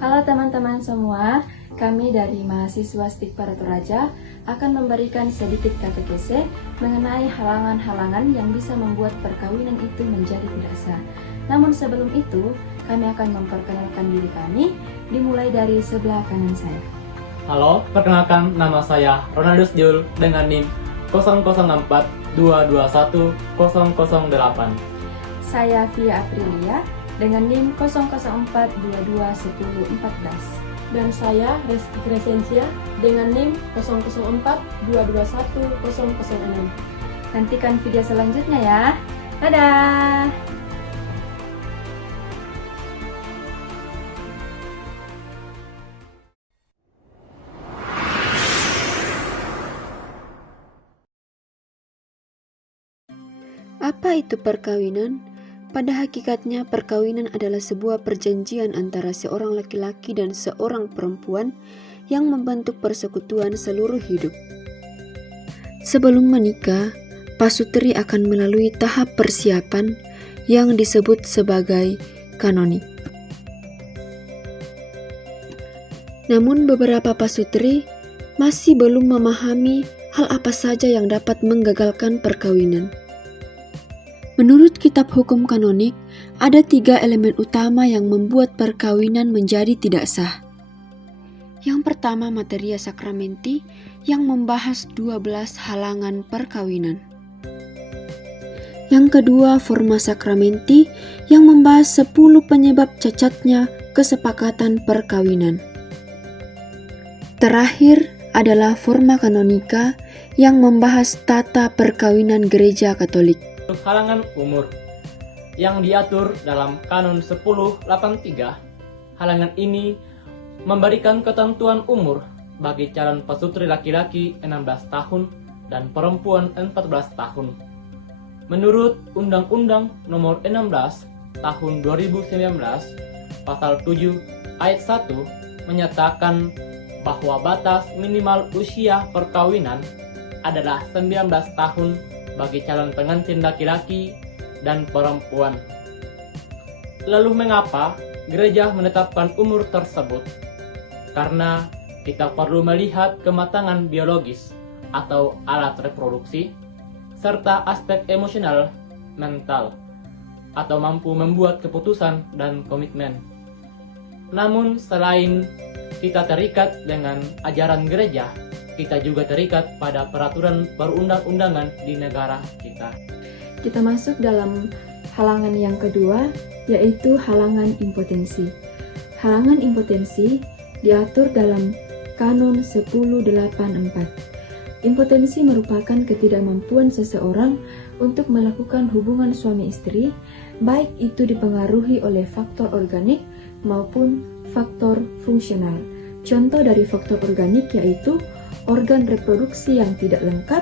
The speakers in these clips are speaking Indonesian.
Halo teman-teman semua, kami dari mahasiswa STIK Para Toraja akan memberikan sedikit katekese mengenai halangan-halangan yang bisa membuat perkawinan itu menjadi tidak sah. Namun sebelum itu, kami akan memperkenalkan diri kami, dimulai dari sebelah kanan saya. Halo, perkenalkan nama saya Ronaldus Jul dengan NIM 004 221 008. Saya Via Aprilia dengan NIM 004 22 10 14. Dan saya Reski Crescentia dengan NIM 004 221 006. Nantikan video selanjutnya ya. Dadah! Apa itu perkawinan? Pada hakikatnya, perkawinan adalah sebuah perjanjian antara seorang laki-laki dan seorang perempuan yang membentuk persekutuan seluruh hidup. Sebelum menikah, pasutri akan melalui tahap persiapan yang disebut sebagai kanonik. Namun beberapa pasutri masih belum memahami hal apa saja yang dapat menggagalkan perkawinan. Menurut kitab hukum kanonik, ada 3 elemen utama yang membuat perkawinan menjadi tidak sah. Yang pertama, materia sakramenti yang membahas 12 halangan perkawinan. Yang kedua, forma sakramenti yang membahas 10 penyebab cacatnya kesepakatan perkawinan. Terakhir adalah forma kanonika yang membahas tata perkawinan Gereja Katolik. Halangan umur yang diatur dalam Kanon 1083. Halangan ini memberikan ketentuan umur bagi calon pasutri laki-laki 16 tahun dan perempuan 14 tahun. Menurut Undang-Undang Nomor 16 Tahun 2019, Pasal 7 Ayat 1 menyatakan bahwa batas minimal usia perkawinan adalah 19 tahun bagi calon pengantin laki-laki dan perempuan. Lalu mengapa gereja menetapkan umur tersebut? Karena kita perlu melihat kematangan biologis atau alat reproduksi, serta aspek emosional, mental, atau mampu membuat keputusan dan komitmen. Namun selain kita terikat dengan ajaran gereja, kita juga terikat pada peraturan perundang-undangan di negara kita. Kita masuk dalam halangan yang kedua, yaitu halangan impotensi. Halangan impotensi diatur dalam Kanon 1084. Impotensi merupakan ketidakmampuan seseorang untuk melakukan hubungan suami istri, baik itu dipengaruhi oleh faktor organik maupun faktor fungsional. Contoh dari faktor organik yaitu organ reproduksi yang tidak lengkap,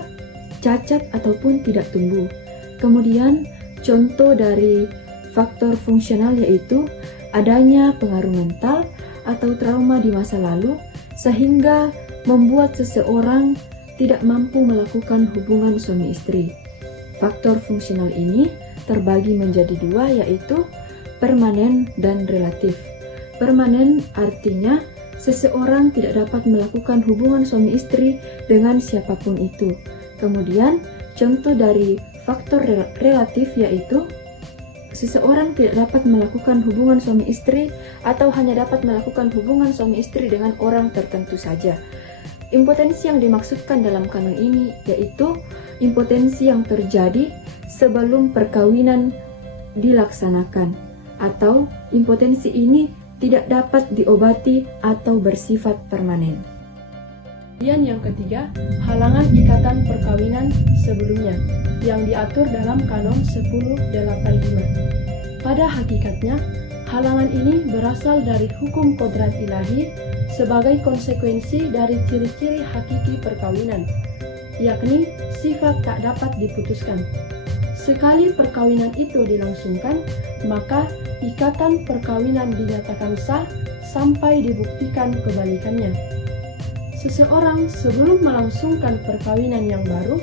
cacat ataupun tidak tumbuh. Kemudian contoh dari faktor fungsional yaitu adanya pengaruh mental atau trauma di masa lalu sehingga membuat seseorang tidak mampu melakukan hubungan suami istri. Faktor fungsional ini terbagi menjadi 2 yaitu permanen dan relatif. Permanen artinya seseorang tidak dapat melakukan hubungan suami istri dengan siapapun itu. Kemudian, contoh dari faktor relatif yaitu seseorang tidak dapat melakukan hubungan suami istri atau hanya dapat melakukan hubungan suami istri dengan orang tertentu saja. Impotensi yang dimaksudkan dalam kanon ini yaitu impotensi yang terjadi sebelum perkawinan dilaksanakan, atau impotensi ini tidak dapat diobati atau bersifat permanen. Kemudian yang ketiga, halangan ikatan perkawinan sebelumnya yang diatur dalam Kanon 1085. Pada hakikatnya, halangan ini berasal dari hukum kodrat ilahi sebagai konsekuensi dari ciri-ciri hakiki perkawinan, yakni sifat tak dapat diputuskan. Sekali perkawinan itu dilangsungkan, maka ikatan perkawinan dinyatakan sah sampai dibuktikan kebalikannya. Seseorang sebelum melangsungkan perkawinan yang baru,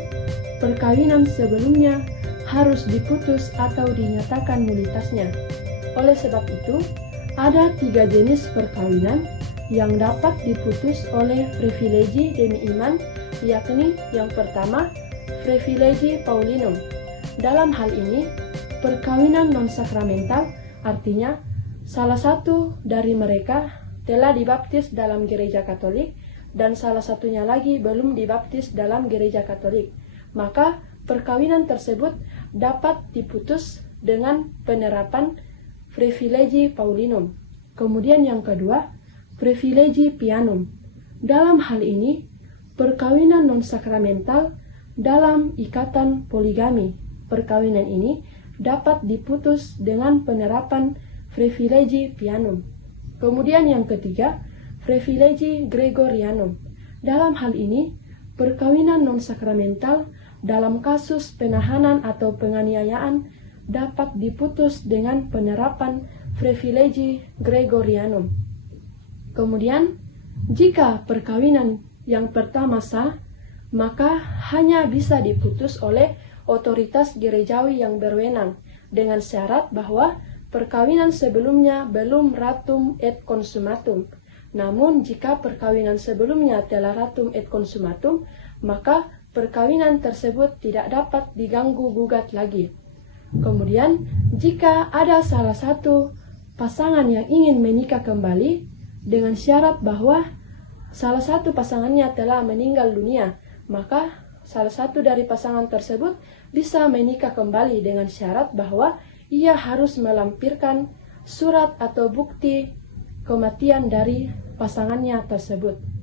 perkawinan sebelumnya harus diputus atau dinyatakan nulitasnya. Oleh sebab itu, ada 3 jenis perkawinan yang dapat diputus oleh privilegi demi iman, yakni yang pertama, privilegi Paulinum. Dalam hal ini, perkawinan non-sakramental artinya salah satu dari mereka telah dibaptis dalam gereja Katolik dan salah satunya lagi belum dibaptis dalam gereja Katolik. Maka perkawinan tersebut dapat diputus dengan penerapan privilegi Paulinum. Kemudian yang kedua, privilegi Pianum. Dalam hal ini, perkawinan non-sakramental dalam ikatan poligami. Perkawinan ini dapat diputus dengan penerapan privilegi Pianum. Kemudian yang ketiga, privilegi Gregorianum. Dalam hal ini, perkawinan non-sakramental dalam kasus penahanan atau penganiayaan dapat diputus dengan penerapan privilegi Gregorianum. Kemudian, jika perkawinan yang pertama sah, maka hanya bisa diputus oleh otoritas gerejawi yang berwenang dengan syarat bahwa perkawinan sebelumnya belum ratum et consumatum. Namun jika perkawinan sebelumnya telah ratum et consumatum, maka perkawinan tersebut tidak dapat diganggu gugat lagi. Kemudian, jika ada salah satu pasangan yang ingin menikah kembali dengan syarat bahwa salah satu pasangannya telah meninggal dunia, maka salah satu dari pasangan tersebut bisa menikah kembali dengan syarat bahwa ia harus melampirkan surat atau bukti kematian dari pasangannya tersebut.